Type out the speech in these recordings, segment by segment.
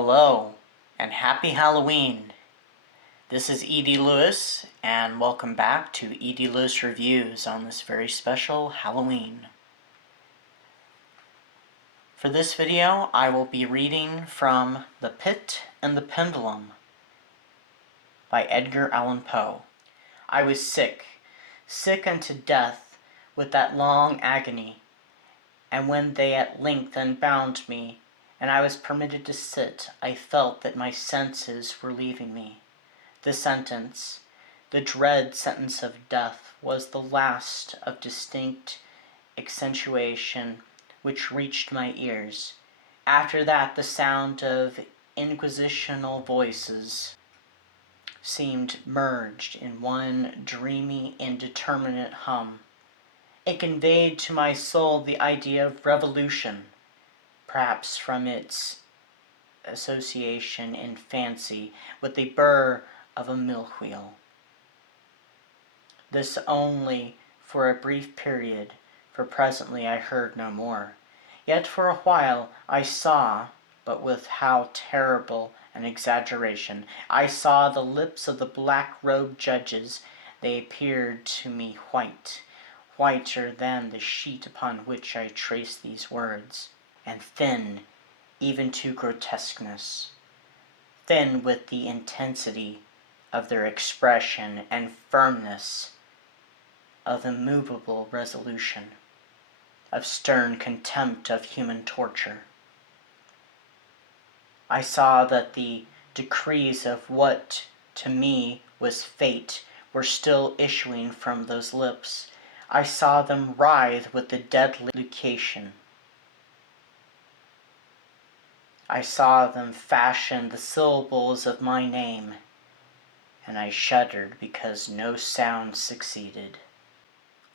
Hello, and happy Halloween! This is E.D. Lewis, and welcome back to E.D. Lewis Reviews on this very special Halloween. For this video, I will be reading from The Pit and the Pendulum by Edgar Allan Poe. I was sick unto death with that long agony, and when they at length unbound me, and I was permitted to sit, I felt that my senses were leaving me. The sentence, the dread sentence of death, was the last of distinct accentuation which reached my ears. After that, the sound of inquisitional voices seemed merged in one dreamy, indeterminate hum. It conveyed to my soul the idea of revolution, perhaps from its association in fancy with the burr of a mill-wheel. This only for a brief period, for presently I heard no more. Yet for a while I saw, but with how terrible an exaggeration, I saw the lips of the black-robed judges. They appeared to me whiter than the sheet upon which I traced these words, and thin even to grotesqueness, thin with the intensity of their expression and firmness of immovable resolution, of stern contempt of human torture. I saw that the decrees of what to me was fate were still issuing from those lips. I saw them writhe with the deadly locution. I saw them fashion the syllables of my name, and I shuddered because no sound succeeded.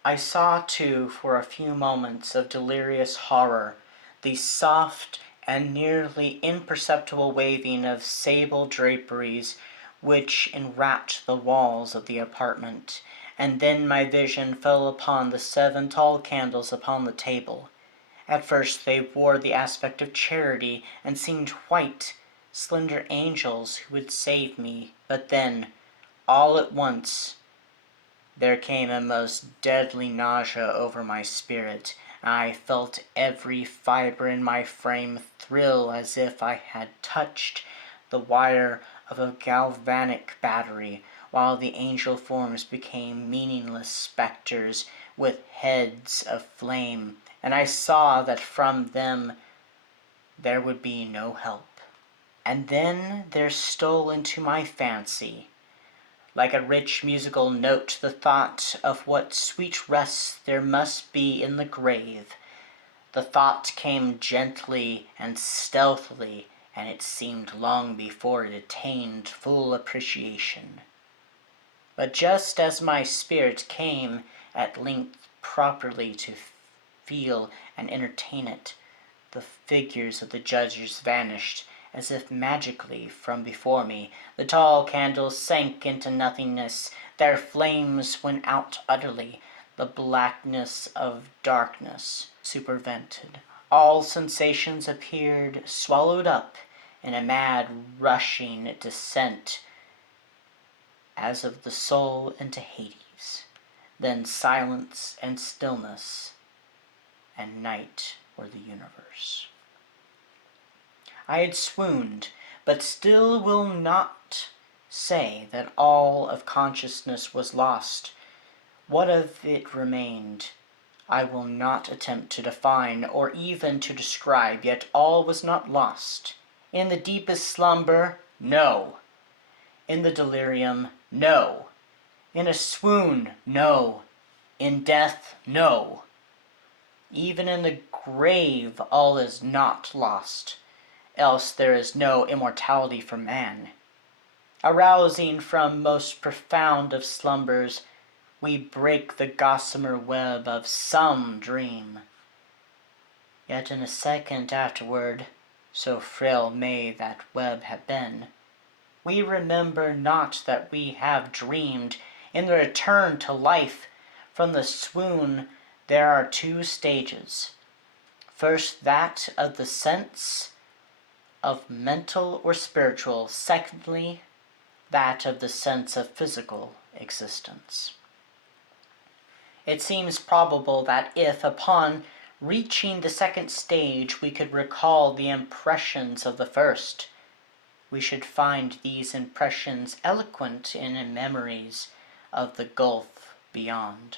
I saw, too, for a few moments of delirious horror, the soft and nearly imperceptible waving of sable draperies which enwrapped the walls of the apartment, and then my vision fell upon the 7 tall candles upon the table. At first they wore the aspect of charity, and seemed white, slender angels who would save me. But then, all at once, there came a most deadly nausea over my spirit, and I felt every fibre in my frame thrill as if I had touched the wire of a galvanic battery, while the angel forms became meaningless spectres with heads of flame, and I saw that from them there would be no help. And then there stole into my fancy, like a rich musical note, the thought of what sweet rest there must be in the grave. The thought came gently and stealthily, and it seemed long before it attained full appreciation. But just as my spirit came at length properly to feel and entertain it, the figures of the judges vanished as if magically from before me. The tall candles sank into nothingness, their flames went out utterly, the blackness of darkness supervented. All sensations appeared swallowed up in a mad rushing descent as of the soul into Hades. Then silence and stillness and night were the universe. I had swooned, but still will not say that all of consciousness was lost. What of it remained, I will not attempt to define or even to describe, yet all was not lost. In the deepest slumber, no. In the delirium, no. In a swoon, no. In death, no. Even in the grave all is not lost, else there is no immortality for man. Arousing from most profound of slumbers, we break the gossamer web of some dream. Yet in a second afterward, so frail may that web have been, we remember not that we have dreamed. In the return to life from the swoon there are 2 stages. First, that of the sense of mental or spiritual. Secondly, that of the sense of physical existence. It seems probable that if, upon reaching the second stage, we could recall the impressions of the first, we should find these impressions eloquent in memories of the gulf beyond.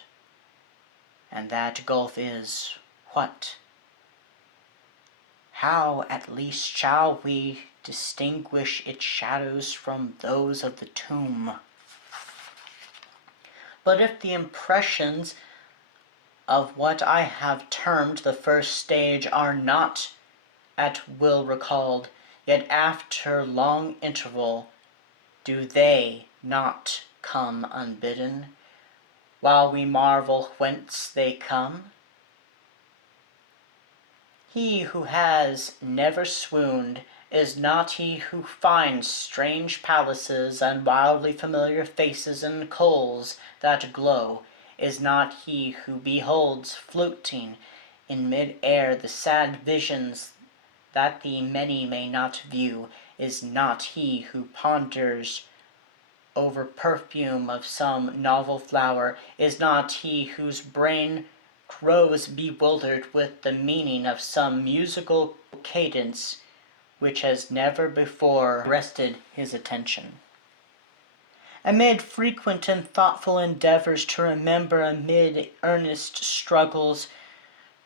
And that gulf is what? How, at least, shall we distinguish its shadows from those of the tomb? But if the impressions of what I have termed the first stage are not at will recalled, yet after long interval do they not come unbidden, while we marvel whence they come? He who has never swooned is not he who finds strange palaces and wildly familiar faces and coals that glow, is not he who beholds floating in mid-air the sad visions that the many may not view, is not he who ponders over perfume of some novel flower, is not he whose brain grows bewildered with the meaning of some musical cadence which has never before arrested his attention. Amid frequent and thoughtful endeavors to remember, amid earnest struggles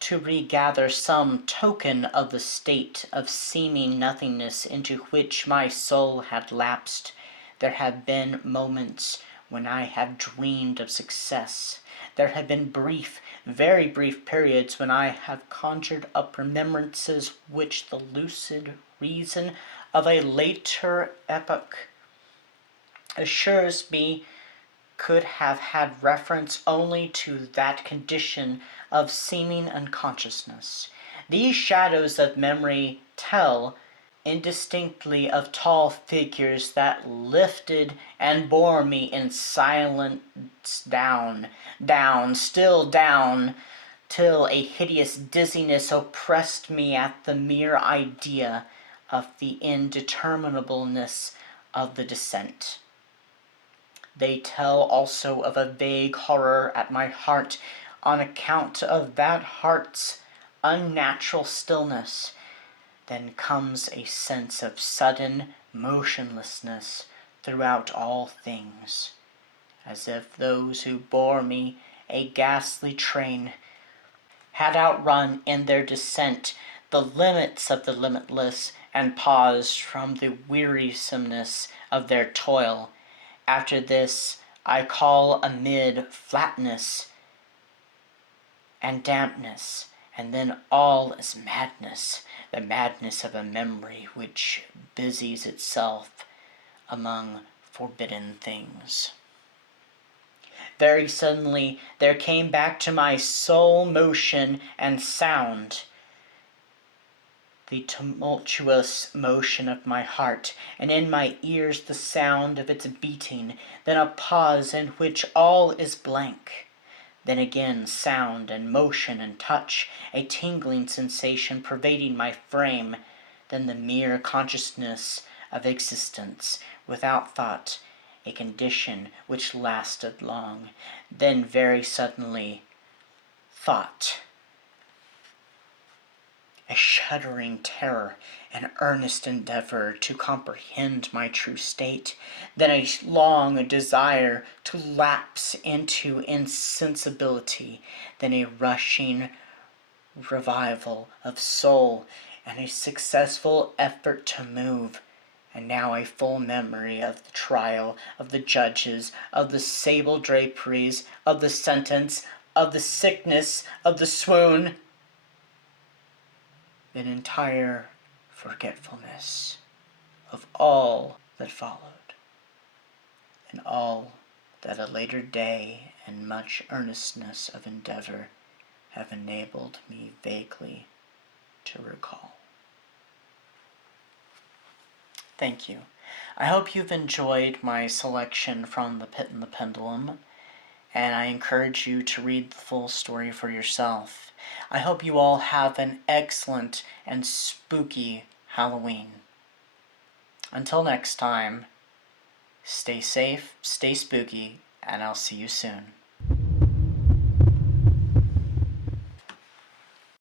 to regather some token of the state of seeming nothingness into which my soul had lapsed, there have been moments when I have dreamed of success. There have been brief, very brief periods when I have conjured up remembrances which the lucid reason of a later epoch assures me could have had reference only to that condition of seeming unconsciousness. These shadows of memory tell indistinctly of tall figures that lifted and bore me in silence down, still down, till a hideous dizziness oppressed me at the mere idea of the indeterminableness of the descent. They tell also of a vague horror at my heart on account of that heart's unnatural stillness. Then comes a sense of sudden motionlessness throughout all things, as if those who bore me, a ghastly train, had outrun in their descent the limits of the limitless, and paused from the wearisomeness of their toil. After this I call amid flatness and dampness, and then all is madness, the madness of a memory which busies itself among forbidden things. Very suddenly there came back to my soul motion and sound, the tumultuous motion of my heart, and in my ears the sound of its beating, then a pause in which all is blank. Then again sound and motion and touch, a tingling sensation pervading my frame, then the mere consciousness of existence, without thought, a condition which lasted long. Then very suddenly, thought, a shuddering terror, an earnest endeavor to comprehend my true state, then a long desire to lapse into insensibility, then a rushing revival of soul, and a successful effort to move, and now a full memory of the trial, of the judges, of the sable draperies, of the sentence, of the sickness, of the swoon, an entire forgetfulness of all that followed, and all that a later day and much earnestness of endeavor have enabled me vaguely to recall. Thank you. I hope you've enjoyed my selection from The Pit and the Pendulum, and I encourage you to read the full story for yourself. I hope you all have an excellent and spooky Halloween. Until next time, stay safe, stay spooky, and I'll see you soon.